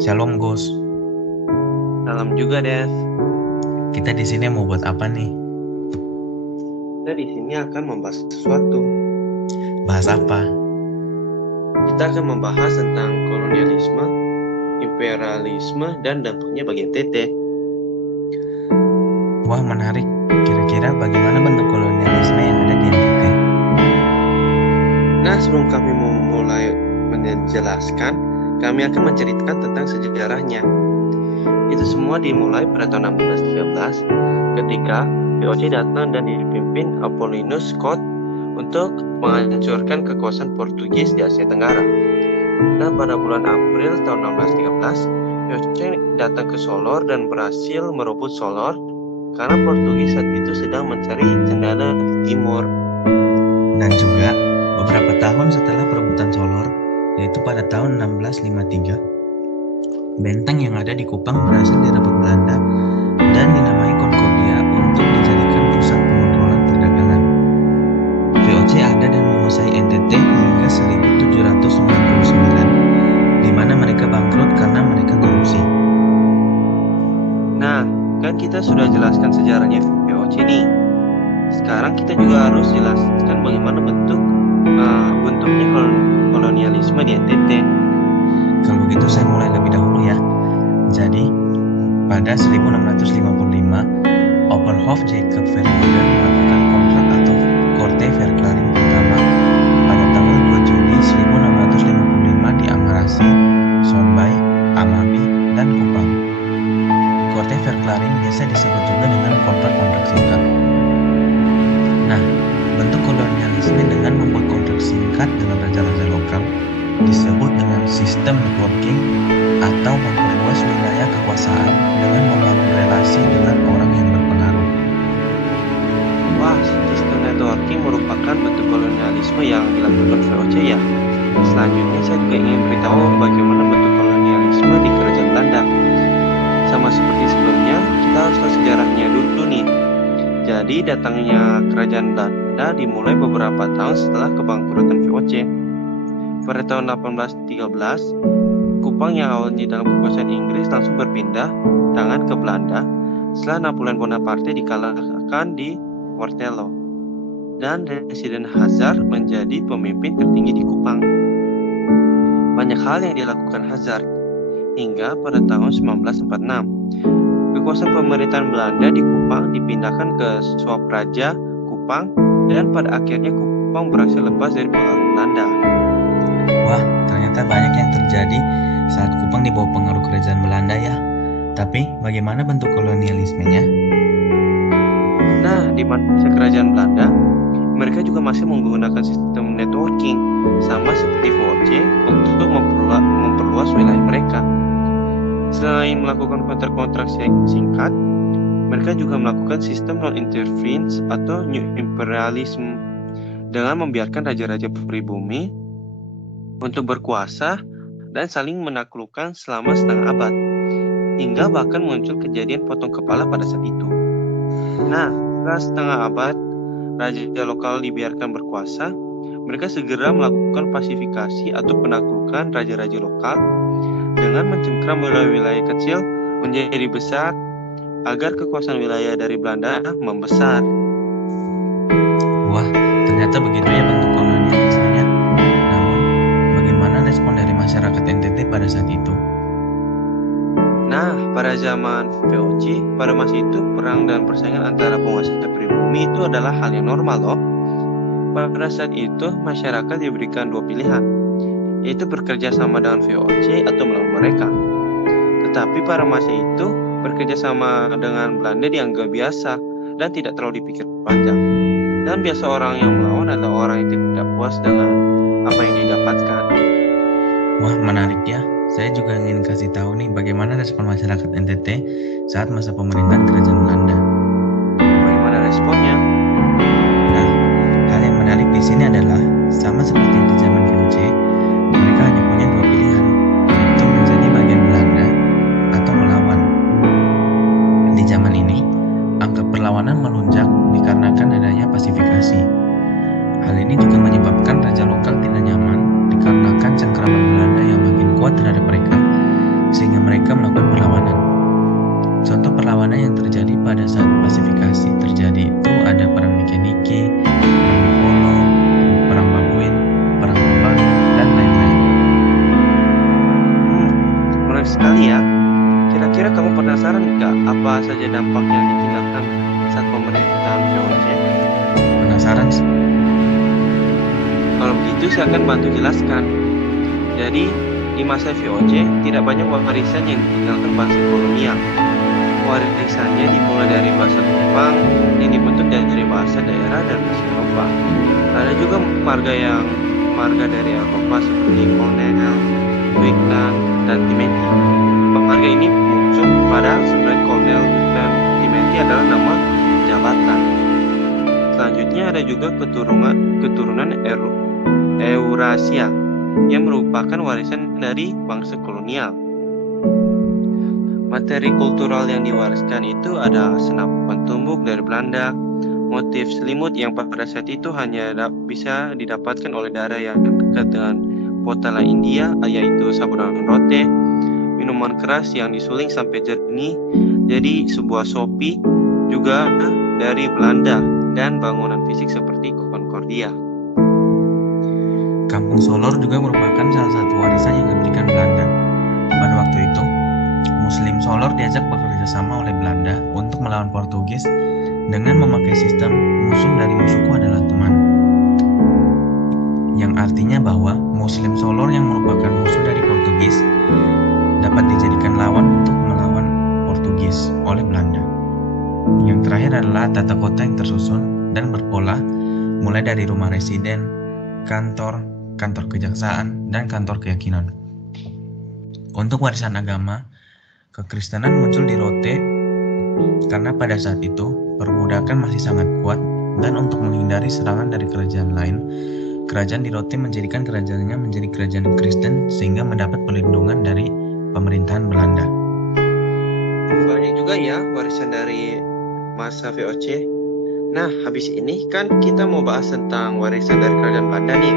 Shalom Gus. Salam juga, Dev. Kita di sini mau buat apa nih? Kita di sini akan membahas sesuatu. Bahas apa? Kita akan membahas tentang kolonialisme, imperialisme, dan dampaknya bagi NTT. Wah, menarik. Kira-kira bagaimana bentuk kolonialisme yang ada di NTT? Nah, sebelum kami memulai menjelaskan, kami akan menceritakan tentang sejarahnya. Itu semua dimulai pada tahun 1613 ketika VOC datang dan dipimpin Apollonius Scott untuk menghancurkan kekuasaan Portugis di Asia Tenggara. Nah, pada bulan April tahun 1613, VOC datang ke Solor dan berhasil merebut Solor karena Portugis saat itu sedang mencari cendana di timur. Dan juga beberapa tahun setelah perebutan Solor, yaitu pada tahun 1653, benteng yang ada di Kupang berhasil direbut Belanda dan dinamai Concordia untuk dijadikan pusat pengontrolan perdagangan. VOC ada dan menguasai NTT hingga 1799, di mana mereka bangkrut karena mereka korupsi. Nah, kan kita sudah jelaskan sejarahnya VOC nih. Sekarang kita juga harus jelaskan bagaimana bentuknya kolonialisme di NTT. Kalau begitu saya mulai lebih dahulu ya. Jadi, pada 1655, Opperhof Jacob Vermeulen melakukan kontrak atau Korte Verklaring pertama pada tanggal 2 Juli 1655 di Amarasi, Sonbai, Amabi, dan Kupang. Korte Verklaring biasa disebut juga dengan kontrak-kontrak singkat. Nah, bentuk kolonialisme dengan membuat kontrak singkat dengan raja-raja lokal disebut dengan sistem networking atau memperluas wilayah kekuasaan dengan membangun relasi dengan orang yang berpengaruh. Wah, sistem networking merupakan bentuk kolonialisme yang dilakukan VOC ya. Selanjutnya saya juga ingin beritahu bagaimana bentuk kolonialisme di kerajaan Belanda. Sama seperti sebelumnya, kita harus tahu sejarahnya dulu nih. Jadi datangnya kerajaan Belanda dimulai beberapa tahun setelah kebangkrutan VOC. Pada tahun 1813, Kupang yang awalnya dalam kekuasaan Inggris langsung berpindah tangan ke Belanda setelah Napoleon Bonaparte dikalahkan di Waterloo dan Residen Hazard menjadi pemimpin tertinggi di Kupang. Banyak hal yang dilakukan Hazard hingga pada tahun 1946 kekuasaan pemerintahan Belanda di Kupang dipindahkan ke Swapraja Kupang dan pada akhirnya Kupang berhasil lepas dari pengaruh Belanda. Wah, ternyata banyak yang terjadi saat Kupang di bawah pengaruh kerajaan Belanda ya. Tapi bagaimana bentuk kolonialismenya? Nah, di masa kerajaan Belanda, mereka juga masih menggunakan sistem networking sama seperti VOC untuk memperluas wilayah mereka. Selain melakukan kontrak-kontrak singkat, mereka juga melakukan sistem non-interference atau New Imperialism dengan membiarkan raja-raja pribumi untuk berkuasa dan saling menaklukkan selama setengah abad, hingga bahkan muncul kejadian potong kepala pada saat itu. Nah, setelah setengah abad raja lokal dibiarkan berkuasa, mereka segera melakukan pasifikasi atau penaklukan raja-raja lokal dengan mencengkram wilayah-wilayah kecil menjadi besar agar kekuasaan wilayah dari Belanda membesar. Wah, ternyata begitu ya bentuk kolonialismenya. Namun, bagaimana respon dari masyarakat NTT pada saat itu? Nah, pada zaman VOC, pada masa itu perang dan persaingan antara penguasa pribumi itu adalah hal yang normal loh. Pada saat itu, masyarakat diberikan dua pilihan, yaitu bekerja sama dengan VOC atau melawan mereka. Tetapi pada masa itu, bekerja sama dengan Belanda dianggap biasa dan tidak terlalu dipikir panjang. Dan biasa orang yang melawan adalah orang yang tidak puas dengan apa yang didapatkan. Wah, menarik ya. Saya juga ingin kasih tahu nih bagaimana respon masyarakat NTT saat masa pemerintahan kerajaan Belanda. Bagaimana responnya? Nah, hal yang menarik di sini adalah sama seperti di zaman VOC, mereka hanya punya dua pilihan, yaitu menjadi bagian Belanda atau melawan. Di zaman ini, angka perlawanan melonjak dikarenakan adanya pasifikasi. Hal ini juga menyebabkan raja lokal tidak nyaman dikarenakan cengkraman Belanda yang makin kuat terhadap mereka, sekali ya. Kira-kira kamu penasaran nggak apa saja dampak yang ditinggalkan saat pemerintahan VOC? Penasaran sih? Kalau begitu saya akan bantu jelaskan. Jadi, di masa VOC tidak banyak warisan yang ditinggalkan bangsa kolonial. Warisannya dimulai dari bahasa Jepang yang dibentuk dari bahasa daerah dan bahasa Eropa. Ada juga marga dari Eropa seperti Colonel, Wickland, dan Timenti. Marga ini muncul padahal sebenarnya Colonel dan Timenti adalah nama jabatan. Selanjutnya ada juga keturunan Eurasia yang merupakan warisan dari bangsa kolonial. Materi kultural yang diwariskan itu ada senapan tumbuk dari Belanda, motif selimut yang pada saat itu hanya bisa didapatkan oleh daerah yang dekat dengan Potala India, yaitu sabunan rote, minuman keras yang disuling sampai jernih jadi sebuah sopi, juga dari Belanda, dan bangunan fisik seperti Concordia. Kampung Solor juga merupakan salah satu warisan yang diberikan Belanda. Pada waktu itu, Muslim Solor diajak bekerja sama oleh Belanda untuk melawan Portugis dengan memakai sistem musuh dari musuhku adalah teman. Yang artinya bahwa Muslim Solor yang merupakan musuh dari Portugis dapat dijadikan lawan untuk melawan Portugis oleh Belanda. Yang terakhir adalah tata kota yang tersusun dan berpola mulai dari rumah residen, kantor kejaksaan, dan kantor keyakinan. Untuk warisan agama, kekristenan muncul di Rote karena pada saat itu perbudakan masih sangat kuat, dan untuk menghindari serangan dari kerajaan lain, kerajaan di Rote menjadikan kerajaannya menjadi kerajaan Kristen sehingga mendapat perlindungan dari pemerintahan Belanda. Banyak juga ya warisan dari masa VOC. Nah, habis ini kan kita mau bahas tentang warisan dari kerajaan Belanda nih.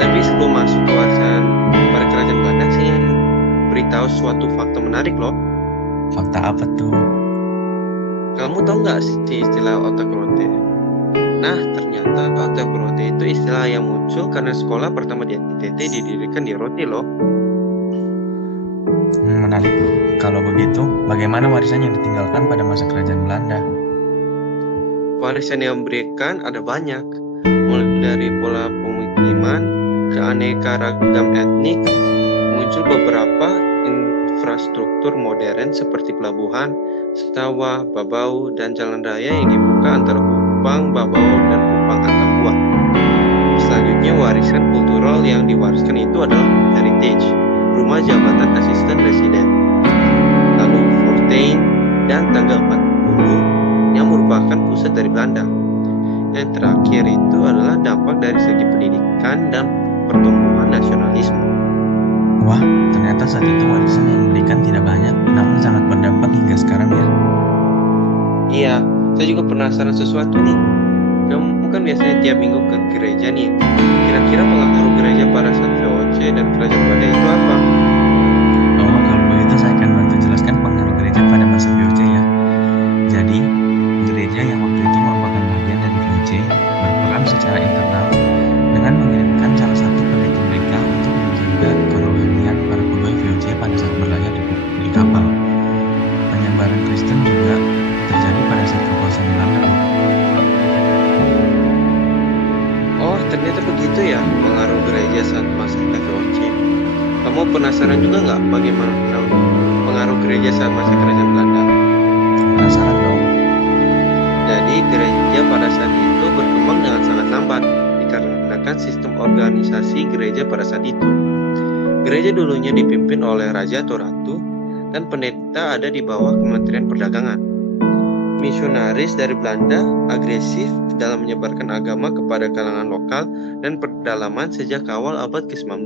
Tapi sebelum masuk ke warisan pada kerajaan Belanda, saya ingin beritahu suatu fakta menarik loh. Fakta apa tuh? Kamu tahu nggak sih istilah otak rote? Nah, ternyata otak rote itu istilah yang muncul karena sekolah pertama di NTT didirikan di Rote loh. Menarik. Kalau begitu, bagaimana warisan yang ditinggalkan pada masa kerajaan Belanda? Warisan yang diberikan ada banyak, mulai dari pola pemukiman ke aneka ragam etnik, muncul beberapa infrastruktur modern seperti pelabuhan, sawah, babau, dan jalan raya yang dibuka antara Kupang, Babau, dan Kupang Atambua. Selanjutnya, warisan kultural yang diwariskan itu adalah heritage, rumah jabatan asisten residen, lalu Fortein, dan tanggal 40 yang merupakan pusat dari Belanda. Yang terakhir itu adalah dampak dari segi pendidikan dan pertumbuhan nasionalisme. Wah, ternyata saat itu warisan yang diberikan tidak banyak, namun sangat berdampak hingga sekarang ya. Iya, saya juga penasaran sesuatu nih. Kamu kan biasanya tiap minggu ke gereja nih. Kira-kira pengaruh gereja pada saat VOC dan kerajaan Belanda itu apa? Oh, kalau begitu saya akan bantu jelaskan pengaruh gereja pada masa VOC ya. Jadi, gereja yang waktu itu merupakan bagian dari VOC berperan secara internal dengan mengirimkan salah satu pendeta mereka untuk menjaga kerohanian para pegawai VOC pada saat berlayar di kapal. Penyebaran Kristen juga terjadi pada saat kekuasaan Belanda loh. Oh, ternyata begitu ya pengaruh gereja saat masa VOC. Kamu penasaran juga nggak bagaimana pengaruh gereja saat masa kerajaan Belanda? Penasaran dong? Jadi gereja pada saat itu berkembang dengan sangat lambat dikarenakan sistem organisasi gereja pada saat itu. Gereja dulunya dipimpin oleh raja atau ratu dan pendeta ada di bawah Kementerian Perdagangan. Misionaris dari Belanda agresif dalam menyebarkan agama kepada kalangan lokal dan pedalaman sejak awal abad ke-19.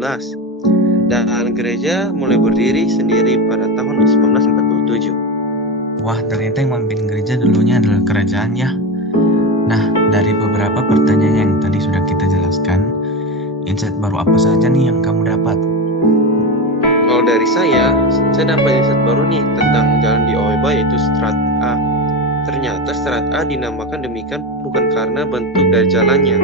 Dan gereja mulai berdiri sendiri pada tahun 1947. Wah, ternyata yang memimpin gereja dulunya adalah kerajaan ya. Nah, dari beberapa pertanyaan yang tadi sudah kita jelaskan, insight baru apa saja nih yang kamu dapat? Kalau dari saya dapat insight baru nih tentang jalan di Oeba yaitu Strat A. Ternyata Strat A dinamakan demikian bukan karena bentuk dari jalannya.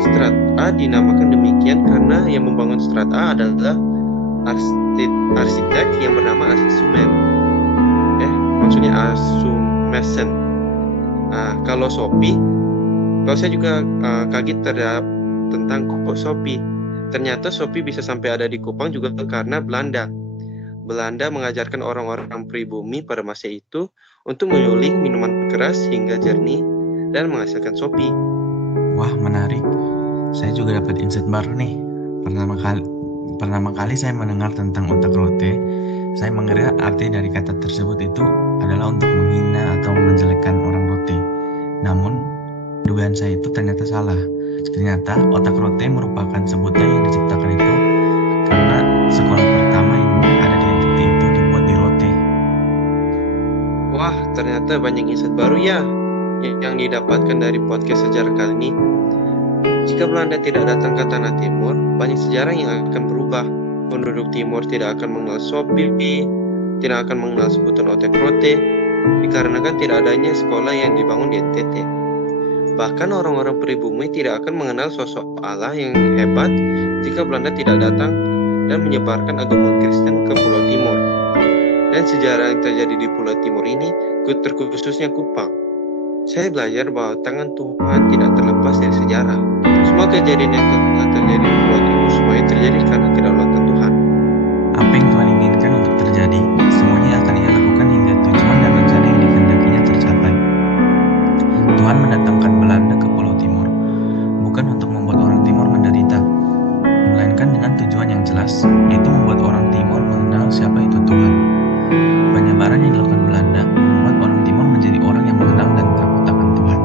Strat A dinamakan demikian karena yang membangun Strat A adalah arsitek yang bernama Assumption. Kalau saya juga kaget terhadap tentang kok Shopee. Ternyata Shopee bisa sampai ada di Kupang juga karena Belanda. Belanda mengajarkan orang-orang pribumi pada masa itu untuk menyuling minuman keras hingga jernih dan menghasilkan Shopee. Wah, menarik. Saya juga dapat insight baru nih. Pertama kali saya mendengar tentang otak rote, saya mengira arti dari kata tersebut itu adalah untuk menghina atau menjelekkan orang rote. Namun, dugaan saya itu ternyata salah. Ternyata otak rote merupakan sebutan yang diciptakan itu karena sekolah pertama yang ada di NTT itu dibuat di rote. Wah, ternyata banyak insight baru ya yang didapatkan dari podcast sejarah kali ini. Jika Belanda tidak datang ke tanah timur, banyak sejarah yang akan berubah. Penduduk timur tidak akan mengenal Shopee, tidak akan mengenal sebutan otak rote, dikarenakan tidak adanya sekolah yang dibangun di NTT. Bahkan orang-orang pribumi tidak akan mengenal sosok Allah yang hebat jika Belanda tidak datang dan menyebarkan agama Kristen ke Pulau Timur. Dan sejarah yang terjadi di Pulau Timur ini, terkhususnya Kupang. Saya belajar bahwa tangan Tuhan tidak terlepas dari sejarah. Semua kejadian yang telah terjadi di Pulau Timur semuanya terjadi karena kedaulatan Tuhan. Apa yang Tuhan inginkan untuk terjadi, semuanya akan Ia lakukan hingga tujuan dan rencana yang dikehendakinya tercapai. Tuhan mendatangkan Belanda ke Pulau Timur, bukan untuk membuat orang Timur menderita, melainkan dengan tujuan yang jelas, yaitu membuat orang Timur mengenal siapa itu Tuhan. Penyebaran yang dilakukan Belanda membuat orang Timur menjadi orang yang mengenal dan takut akan Tuhan.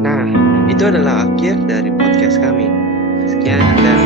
Nah, itu adalah akhir dari podcast kami. Sekian dan